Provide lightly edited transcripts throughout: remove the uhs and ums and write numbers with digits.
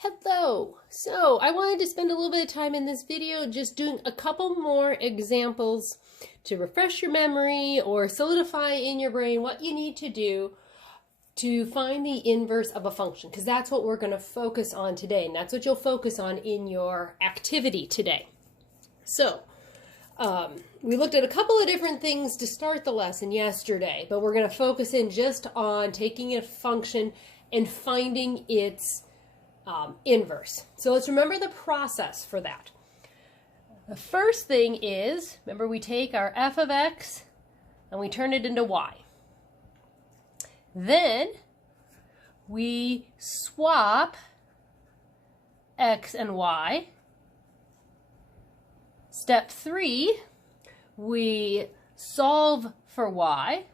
Hello! So I wanted to spend a little bit of time in this video just doing a couple more examples to refresh your memory or solidify in your brain what you need to do to find the inverse of a function, because that's what we're going to focus on today, and that's what you'll focus on in your activity today. So we looked at a couple of different things to start the lesson yesterday, but we're going to focus in just on taking a function and finding its inverse. So let's remember the process for that. The first thing is, remember, we take our f of x and we turn it into y. Then we swap x and y. Step 3, we solve for y.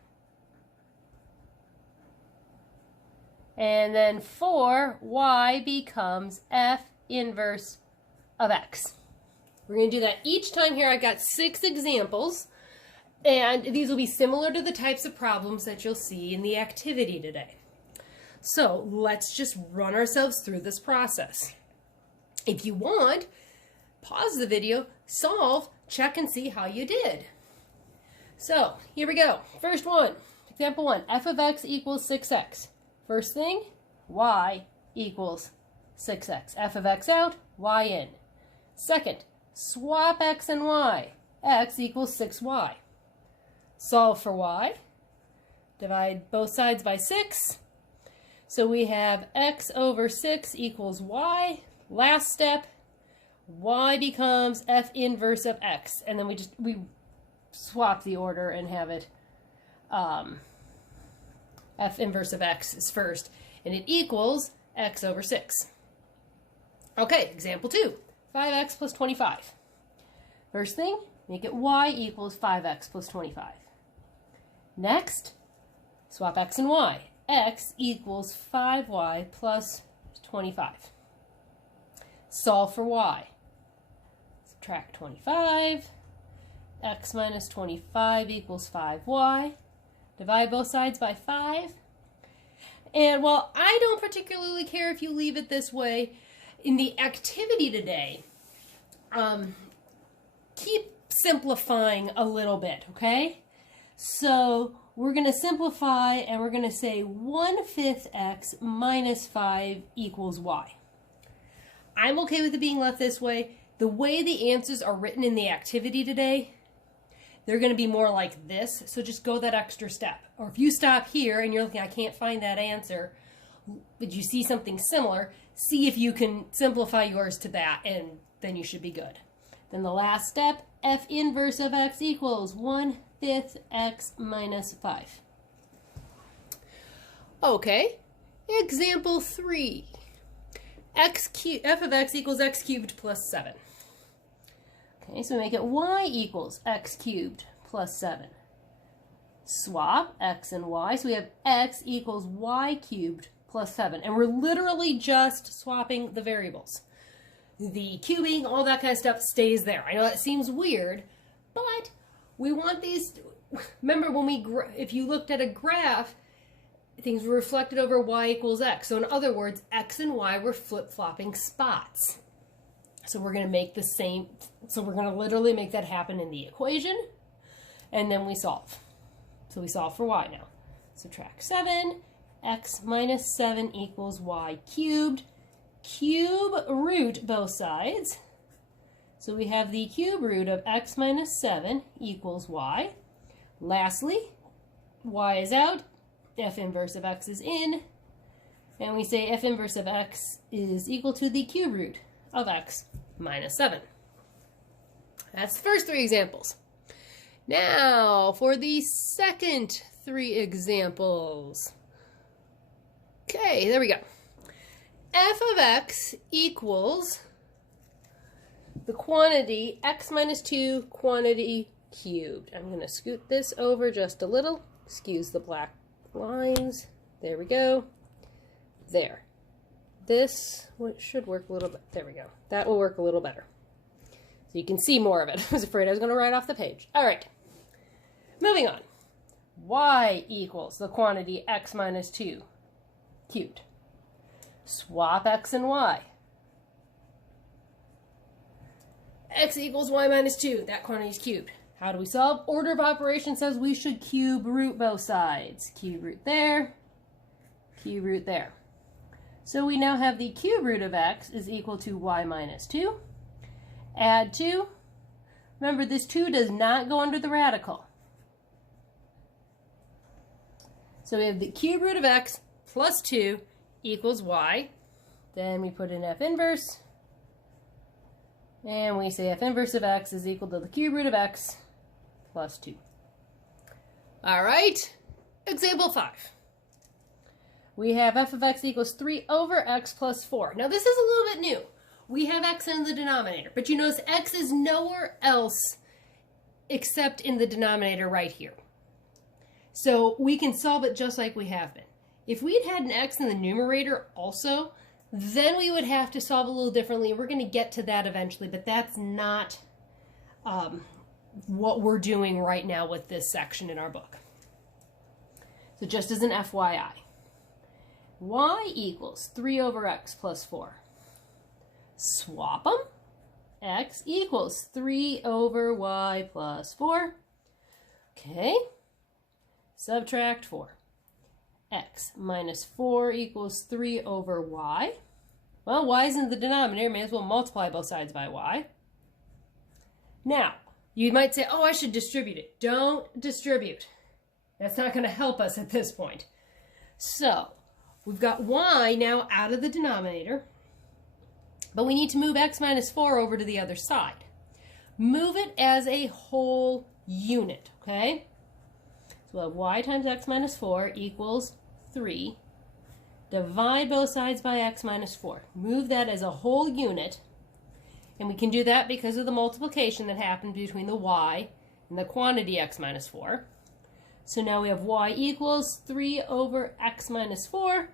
And then 4, y becomes f inverse of x. We're going to do that each time here. I've got 6 examples, and these will be similar to the types of problems that you'll see in the activity today. So let's just run ourselves through this process. If you want, pause the video, solve, check and see how you did. So here we go. First one, example 1, f of x equals 6x. First thing, y equals 6x. F of x out, y in. Second, swap x and y. X equals 6y. Solve for y. Divide both sides by 6. So we have x over 6 equals y. Last step, y becomes f inverse of x. And then we swap the order and have it f inverse of x is first, and it equals x over 6. Okay, example 2, 5x plus 25. First thing, make it y equals 5x plus 25. Next, swap x and y. X equals 5y plus 25. Solve for y. Subtract 25. X minus 25 equals 5y. Divide both sides by 5. And while I don't particularly care if you leave it this way, in the activity today, keep simplifying a little bit, okay? So we're going to simplify and we're going to say 1/5 x minus 5 equals y. I'm okay with it being left this way. The way the answers are written in the activity today, they're going to be more like this, so just go that extra step. Or if you stop here and you're looking, I can't find that answer, but you see something similar, see if you can simplify yours to that, and then you should be good. Then the last step, f inverse of x equals 1/5 x minus 5. Okay, example 3. F of x equals x cubed plus 7. Okay, so we make it y equals x cubed plus 7. Swap x and y, so we have x equals y cubed plus 7. And we're literally just swapping the variables. The cubing, all that kind of stuff stays there. I know that seems weird, but we want these, remember when if you looked at a graph, things were reflected over y equals x. So in other words, x and y were flip-flopping spots. So we're going to make the same, so we're going to literally make that happen in the equation, and then we solve. So we solve for y now. Subtract 7, x minus 7 equals y cubed. Cube root both sides. So we have the cube root of x minus 7 equals y. Lastly, y is out, f inverse of x is in, and we say f inverse of x is equal to the cube root of x minus 7. That's the first 3 examples. Now for the second 3 examples. Okay, there we go. F of x equals the quantity x minus 2 quantity cubed. I'm going to scoot this over just a little. Excuse the black lines. There we go. There. This should work a little bit. There we go. That will work a little better. So you can see more of it. I was afraid I was going to write off the page. All right. Moving on. Y equals the quantity x minus 2 cubed. Swap x and y. x equals y minus 2. That quantity is cubed. How do we solve? Order of operation says we should cube root both sides. Cube root there, cube root there. So we now have the cube root of x is equal to y minus 2. Add 2. Remember, this 2 does not go under the radical. So we have the cube root of x plus 2 equals y. Then we put in f inverse. And we say f inverse of x is equal to the cube root of x plus 2. All right, example 5. We have f of x equals 3 over x plus 4. Now this is a little bit new. We have x in the denominator, but you notice x is nowhere else except in the denominator right here. So we can solve it just like we have been. If we had an x in the numerator also, then we would have to solve a little differently. We're going to get to that eventually, but that's not what we're doing right now with this section in our book. So just as an FYI, y equals 3 over x plus 4. Swap them. X equals 3 over y plus 4. Okay. Subtract 4. X minus 4 equals 3 over y. Well, y is in the denominator. May as well multiply both sides by y. Now, you might say, oh, I should distribute it. Don't distribute. That's not going to help us at this point. So, we've got y now out of the denominator. But we need to move x minus 4 over to the other side. Move it as a whole unit, okay? So we'll have y times x minus 4 equals 3. Divide both sides by x minus 4. Move that as a whole unit. And we can do that because of the multiplication that happened between the y and the quantity x minus 4. So now we have y equals 3 over x minus 4.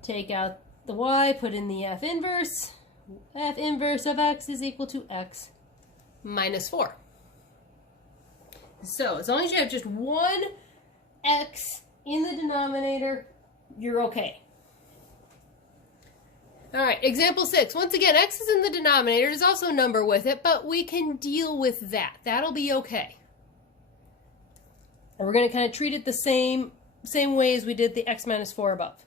Take out the y, put in the f inverse. F inverse of x is equal to x minus 4. So as long as you have just one x in the denominator, you're okay. All right, example 6. Once again, x is in the denominator. There's also a number with it, but we can deal with that. That'll be okay. And we're going to kind of treat it the same way as we did the x minus 4 above.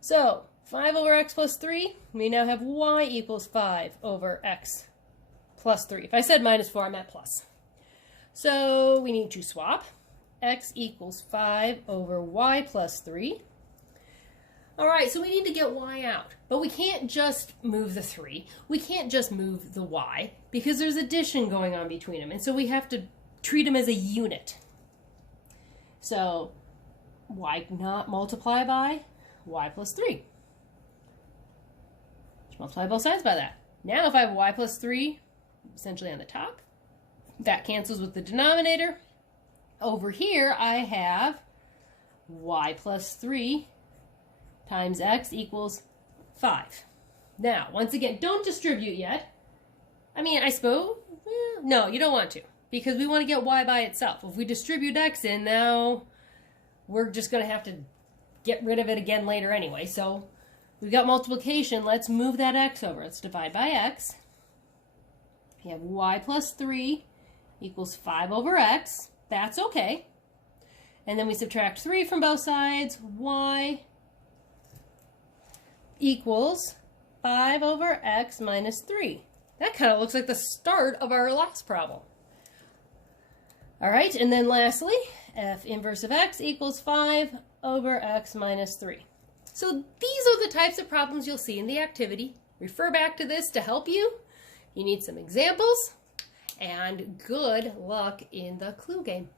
So 5 over x plus 3, we now have y equals 5 over x plus 3. If I said minus 4, I meant plus. So we need to swap. X equals 5 over y plus 3. All right, so we need to get y out. But we can't just move the 3. We can't just move the y because there's addition going on between them. And so we have to treat them as a unit. So why not multiply by y plus 3? Multiply both sides by that. Now if I have y plus 3 essentially on the top, that cancels with the denominator. Over here I have y plus 3 times x equals 5. Now, once again, don't distribute yet. I mean, I suppose, no, you don't want to, because we want to get y by itself. If we distribute x in, now we're just going to have to get rid of it again later anyway. So we've got multiplication. Let's move that x over. Let's divide by x. We have y plus 3 equals 5 over x. That's okay. And then we subtract 3 from both sides. Y equals 5 over x minus 3. That kind of looks like the start of our last problem. All right, and then lastly, f inverse of x equals 5 over x minus 3. So these are the types of problems you'll see in the activity. Refer back to this to help you. You need some examples, and good luck in the clue game.